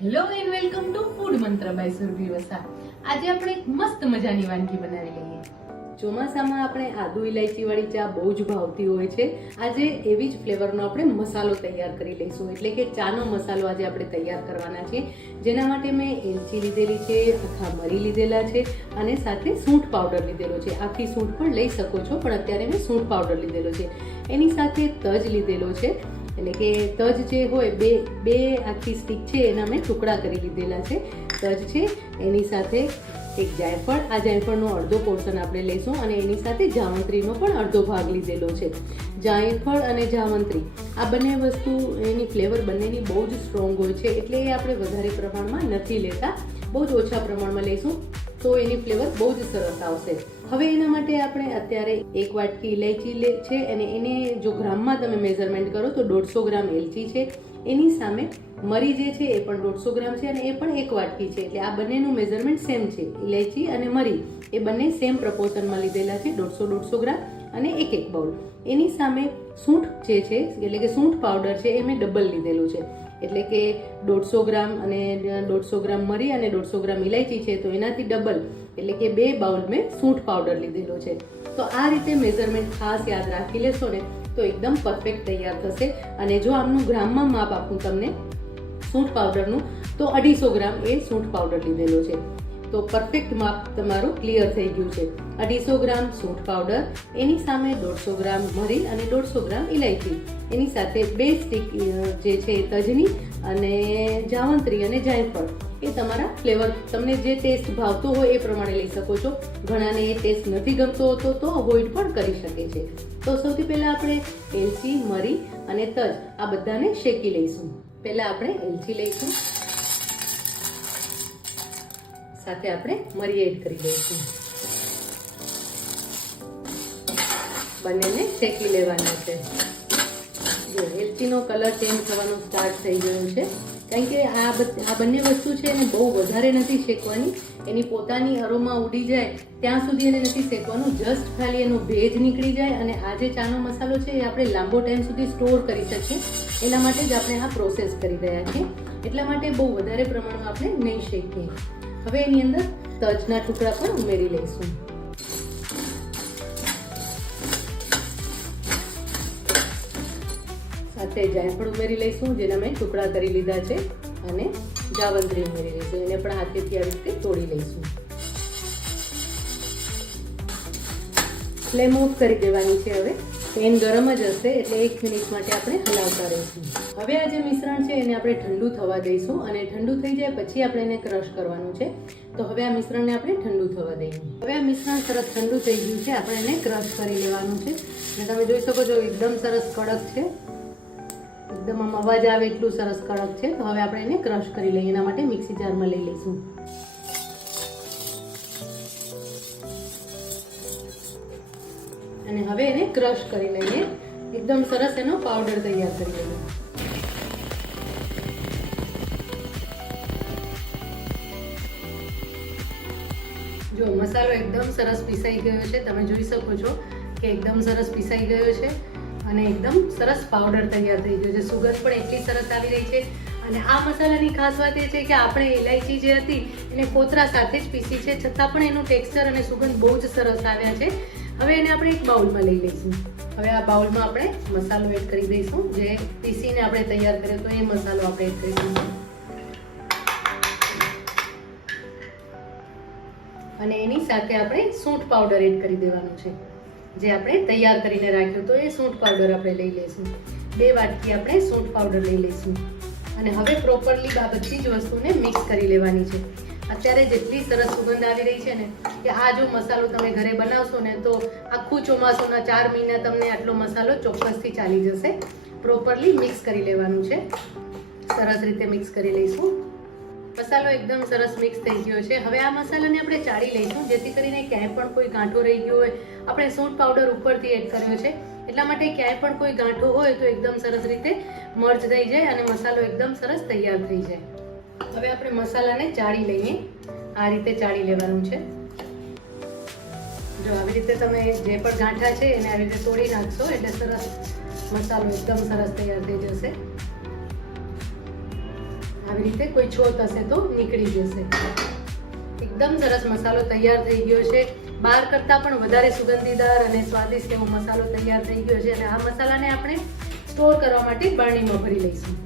Hello and welcome to food મંત્ર by Surabhi Vasa. આજે આપણે એક મસ્ત મજાની વાનગી બનાવી લઈએ. ચોમાસામાં આપણે આદુ ઇલાયચી વાળી ચા બહુ જ ભાવતી હોય છે. આજે એવી જ ફ્લેવરનો આપણે મસાલો તૈયાર કરી લઈશું, એટલે કે ચાનો મસાલો આજે આપણે તૈયાર કરવાના છે. જેના માટે મેં એલચી લીધેલી છે, આખા મરી લીધેલા છે અને સાથે સૂંઠ પાવડર લીધેલો છે. આખી સૂંઠ પણ લઈ શકો છો, પણ અત્યારે મેં સૂંઠ પાવડર લીધેલો છે. એની સાથે તજ લીધેલો છે, એટલે કે તજ જે હોય બે આખી સ્ટીક છે એના મેં ટુકડા કરી લીધેલા છે. તજ છે, એની સાથે એક જાયફળ, આ જાયફળનો અડધો પોર્શન આપણે લઈશું અને એની સાથે જાવંત્રીનો પણ અડધો ભાગ લીધેલો છે. જાયફળ અને જાવંત્રી આ બંને વસ્તુ એની ફ્લેવર બંનેની બહુ જ સ્ટ્રોંગ હોય છે, એટલે એ આપણે વધારે પ્રમાણમાં નથી લેતા, બહુ જ ઓછા પ્રમાણમાં લઈશું તો એની ફ્લેવર બહુ જ સરસ આવશે. હવે એના માટે આપણે અત્યારે એક વાટકી ઇલાયચી છે અને એને જો ગ્રામમાં તમે મેઝરમેન્ટ કરો તો 150 ગ્રામ એલચી છે. એની સામે મરી જે છે એ પણ 150 ગ્રામ છે અને એ પણ એક વાટકી છે, એટલે આ બંનેનું મેઝરમેન્ટ સેમ છે. ઇલાયચી અને મરી એ બંને સેમ પ્રપોર્શનમાં લીધેલા છે, 150 ગ્રામ અને એક બાઉલ. એની સામે સૂંઠ જે છે, એટલે કે સૂંઠ પાવડર છે, એ મેં ડબલ લીધેલું છે, એટલે કે 150 ગ્રામ અને 150 ગ્રામ મરી અને 150 ગ્રામ ઇલાયચી છે, તો એનાથી ડબલ એટલે કે 2 બાઉલ મેં સૂંઠ પાવડર લીધેલો છે. તો આ રીતે મેઝરમેન્ટ ખાસ યાદ રાખી લેશો ને તો એકદમ પરફેક્ટ તૈયાર થશે. અને જો આમનું ગ્રામમાં માપ આપું તમને સૂંઠ પાવડરનું તો 250 ગ્રામ એ સૂંઠ પાવડર લીધેલો છે. તો પરફેક્ટ માપ તમારું ક્લિયર થઈ ગયું છે. 250 ગ્રામ સૂંઠ પાવડર, એની સામે 150 ગ્રામ મરી અને 150 ગ્રામ ઇલાયચી, એની સાથે 2 સ્ટીક જે છે તજની અને જાવંત્રી અને જાયફળ. એ તમારા ફ્લેવર, તમને જે ટેસ્ટ ભાવતો હોય એ પ્રમાણે લઈ શકો છો. ઘણાને એ ટેસ્ટ નથી ગમતો હોતો તો અવોઇડ પણ કરી શકે છે. તો સૌથી પહેલા આપણે એલચી, મરી અને તજ આ બધાને શેકી લઈશું. પહેલા આપણે એલચી લઈશું, સાથે આપણે મરી એડ કરી દઈશું. બંનેને શેકી લેવાના છે. જો એલચીનો કલર ચેન્જ થવાનો સ્ટાર્ટ થઈ ગયો છે, કારણ કે આ બંને વસ્તુ છે એને બહુ વધારે નથી શેકવાની. એની પોતાની અરોમા ઉડી જાય ત્યાં સુધી એને નથી શેકવાનું, જસ્ટ ખાલી એનો ભેજ નીકળી જાય અને આ જે ચાનો મસાલો છે એ આપણે લાંબો ટાઈમ સુધી સ્ટોર કરી શકીએ, એના માટે જ આપણે આ પ્રોસેસ કરી રહ્યા છીએ. એટલા માટે બહુ વધારે પ્રમાણમાં આપણે નહીં શેકીએ. હવે એની અંદર તજના ટુકડા પણ ઉમેરી લઈશું. સાથે જાયફળ ઉમેરી લઈશું, જેના મેં ટુકડા કરી લીધા છે, અને જાવંત્રી ઉમેરી લઈશું. એને પણ હાથેથી આવી રીતે તોડી લઈશું. ફ્લેમ ઓફ કરી દેવાની છે. હવે પેન ગરમ જ હશે, એટલે 1 મિનિટ માટે આપણે હલાવતા રહીશું. હવે આ જે મિશ્રણ છે એને આપણે ઠંડુ થવા દઈશું, અને ઠંડુ થઈ જાય પછી આપણે એને ક્રશ કરવાનું છે. તો હવે આ મિશ્રણને આપણે ઠંડુ થવા દઈએ. હવે આ મિશ્રણ સરસ ઠંડુ થઈ ગયું છે, આપણે એને ક્રશ કરી લેવાનું છે. અને તમે જોઈ શકો છો એકદમ સરસ કડક છે, એકદમ આમ અવાજ આવે એટલું સરસ કડક છે. તો હવે આપણે એને ક્રશ કરી લઈએ. એના માટે મિક્સી જારમાં લઈ લઈશું. અને હવે એને ક્રશ કરી લઈએ. એકદમ સરસ એનો પાવડર તૈયાર કરી લઈએ. જો મસાલો એકદમ સરસ પીસાઈ ગયો છે, તમે જોઈ શકો છો કે એકદમ સરસ પીસાઈ ગયો છે અને એકદમ સરસ પાવડર તૈયાર થઈ ગયો છે. સુગંધ પણ એટલી સરસ આવી રહી છે. અને આ મસાલાની ખાસ વાત એ છે કે આપણે ઇલાયચી જે હતી એને કોતરા સાથે જ પીસી છે, છતાં પણ એનું ટેક્સચર અને સુગંધ બહુ જ સરસ આવ્યા છે. હવે એને આપણે એક બાઉલમાં લઈ લઈશું. હવે આ બાઉલમાં આપણે મસાલો એડ કરી દઈશું, જે પીસીને આપણે તૈયાર કર્યો તો એ મસાલો આપણે એડ કરીશું. અને એની સાથે આપણે સૂંઠ પાવડર એડ કરી દેવાનું છે, જે આપણે તૈયાર કરીને રાખ્યો તો એ સૂંઠ પાવડર આપણે લઈ લઈશું. 2 વાટકી આપણે સૂંઠ પાવડર લઈ લઈશું. અને હવે પ્રોપરલી આ બધી જ વસ્તુને મિક્સ કરી લેવાની છે. અત્યારે જેટલી સરસ સુગંધ આવી રહી છે ને, કે આ જો મસાલો તમે ઘરે બનાવશો ને તો આખું ચોમાસુના 4 મહિના તમને આટલો મસાલો ચોક્કસથી ચાલી જશે. પ્રોપરલી મિક્સ કરી લેવાનું છે. સરસ રીતે મિક્સ કરી લઈશું. મસાલો એકદમ સરસ મિક્સ થઈ ગયો છે. હવે આ મસાલાને આપણે ચાળી લઈશું, જેથી કરીને ક્યાંય પણ કોઈ ગાંઠો રહી ગયો હોય. આપણે સૂંઠ પાવડર ઉપરથી એડ કર્યો છે, એટલા માટે ક્યાંય પણ કોઈ ગાંઠો હોય તો એકદમ સરસ રીતે મર્જ થઈ જાય અને મસાલો એકદમ સરસ તૈયાર થઈ જાય. હવે આપણે મસાલાને ચાળી લઈએ. આ રીતે ચાળી લેવાનું છે. જો આવી રીતે તમે જે પણ ગાંઠા છે એને આવી રીતે તોડી નાખશો એટલે સરસ મસાલો એકદમ સરસ તૈયાર થઈ જશે. આવી રીતે કોઈ છોત હશે તો નીકળી જશે. એકદમ સરસ મસાલો તૈયાર થઈ ગયો છે. બહાર કરતાં પણ વધારે સુગંધીદાર અને સ્વાદિષ્ટ એવો મસાલો તૈયાર થઈ ગયો છે અને આ મસાલાને આપણે સ્ટોર કરવા માટે બરણીમાં ભરી લઈશું.